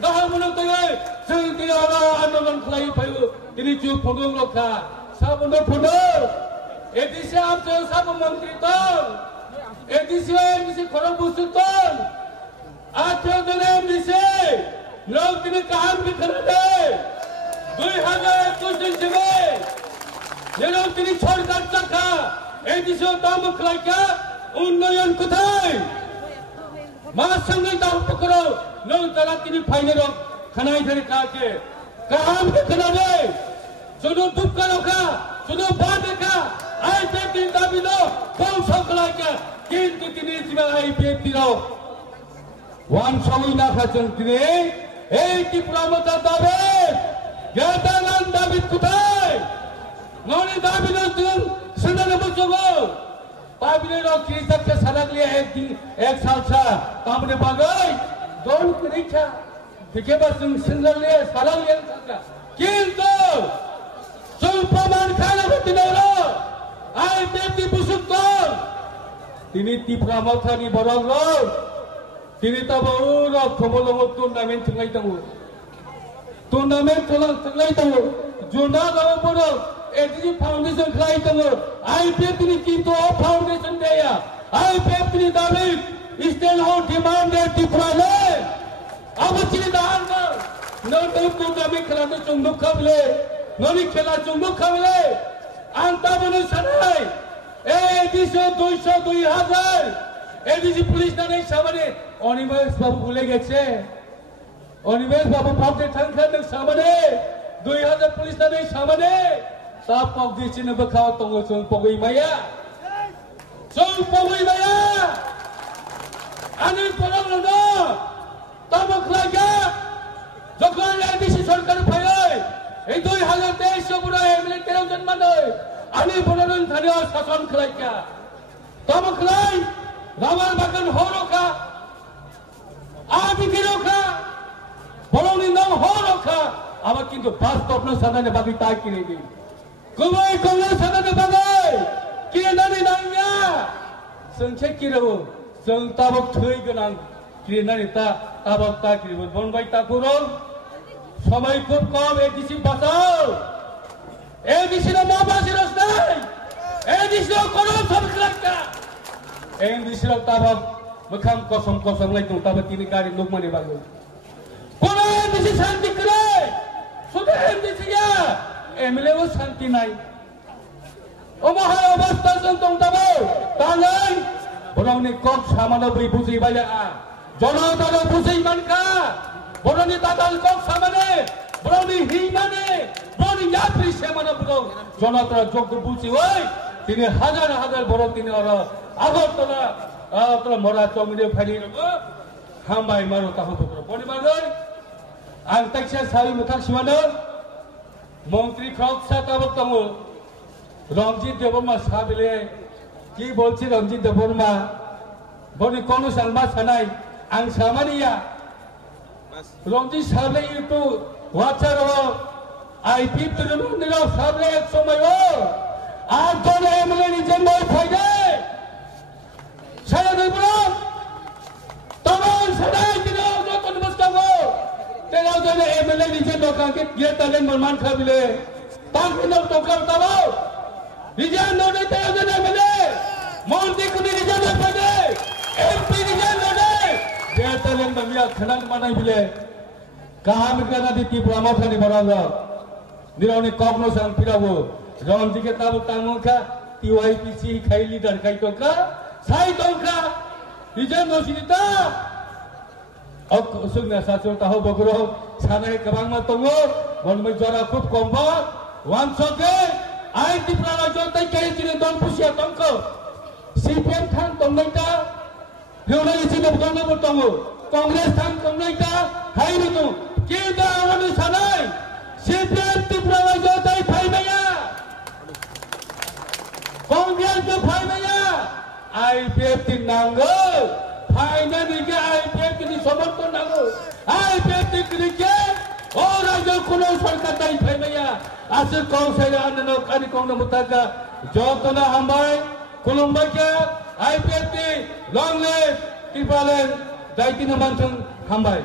나하고는 또에 저희들이 안동은 클라이 파이브 이리주 보동로카 사분도 보동 에디시 암저 사분먼트리던 에디시 MBC 거렁부스던 아트어든 MBC 너희들이 까함기 그러네 너희 하나의 뜻을 지매 여러분들이 철간 짝하 에디션 다음은 클라이까 운노연 그타이 마성을 다음 부끄러 너희 따라끼리 파이네로 가나이 되니까게 까함기 그러네 저도 둡가로가 저도 바데가 아이페티 다비도 공성 클라이까 긴티티니 지마 아이페티로 완성이 나가전 그네 에이티 프라모타 다베 야당한 다빗 그타이 너네 다비는 지금 수단을 못 주고 다비는 기리삭게 사랑리에 액살차 다음에 bagay 넌 그리차 비켜봤음 신설리에 사랑리에 살까 길도 sulpaman kala tinoro ay teti busukton tiniti pramothani borong tinita bauro komolong tournament thengai tangu tournament thengai tangu jona gaw borong edji foundation khai tangu IPF ni kinto foundation deya IPF ni david still on demanded tifrale abachini dan ka no tournament khelane chungduk khable noni khela chungduk khable anta bonu sanai ediso 200 2000 ADC police নানাই সামনে অনিমেষ বাবু ভুলে গেছে অনিমেষ বাবু ভাবতে থাকখান সামনে 2000 police নানাই সামনে সব পক দিছি না খাওয়া তঙ্গ সং পগই মায়া আনি পরম না তমক লাগা যখন এডিসি সরকার ফাইল এই 2023 পুরো এমএলএ 13 জন মানে আনি পরম স্থানীয় শাসন খাইকা তমক লাই Ramar bagan horoka, abi kiroka, bolong nindang horoka, ama kintu pas topno sana ne bagi tak kini di. Kumai kumai sana ne bagai, kini nani nanya, sengcek kiro, seng tabok thui genang, kini nani ta tabok tak kiri, bon baik tak kurang, samai kup kam edisi pasal, edisi nama masih rasai, edisi korom samkelaka. Yang disirak tabak bekam kosong lagi tu tabak ini kari nuk mani bagus. Kono yang disi santi kere, sudah yang disi ya, emelewo santi nai. Omahai obasta sentong tabak, tangan, orang ni kok sama na beri busi banyak ah. Jono tada busi manka, orang ni tada kok sama ne, orang ni himane, orang ni yatri sama na burung. Jono tada jok busi, woi, ini hajar borong ini orang. Agar tola mora chomide phali ro hambai maro tahu bukro poni bagai ang taksha sari muthak simano মন্ত্রী খরচা tabak tamu রঞ্জিত দেববর্মা সাবিলে কি বলছি রঞ্জিত দেববর্মা বনি কোন সংবাদ সানাই আং সামানিয়া রঞ্জিত সাবলে ইউটু WhatsApp ও IP তুলু নিলো সাবলে এক সময় ও আর কোন এমএলএ নিজে মই ফাইদে saya dibuat, taman saya tidak ada konfirmasi kamu. Tidak ada MLA di sini dokang kita talen berman kabile. Tangki nak dokang tahu. Di sini ada tidak ada MLA. Monti kuni di sini ada. MP di sini ada. Dia talen bermiak khanan mana bile. Kaham kerana di tipu amat kali beraga. Nirani kogno sang pirawo. Ram jika tahu tanggung ka. TYPC kai leader kai toka. Saya tongka, ijan nosinita. Aku usungnya satu tahu bagro, sana kebang matongo, bonmai jara kup kombat, wansoke, IT pranajotai kaya cina don pusia tongko, CPM kan tongnaita, Hyuna isi nabgona bertongo, Kongres kan tongnaita, hai itu, kita orang sana, CPM ti pranajotai phai maya, Kongres ke phai maya. IPF ti nango, final ni ke IPF ti समर्थन nango, IPF ti krike, orang yang kuno sarkat tay phaiya, asal kau saya anda kani kau na mutaka, jotona hambai, kulumbai ke IPF ti long live, tipalen, daitin naman hambai.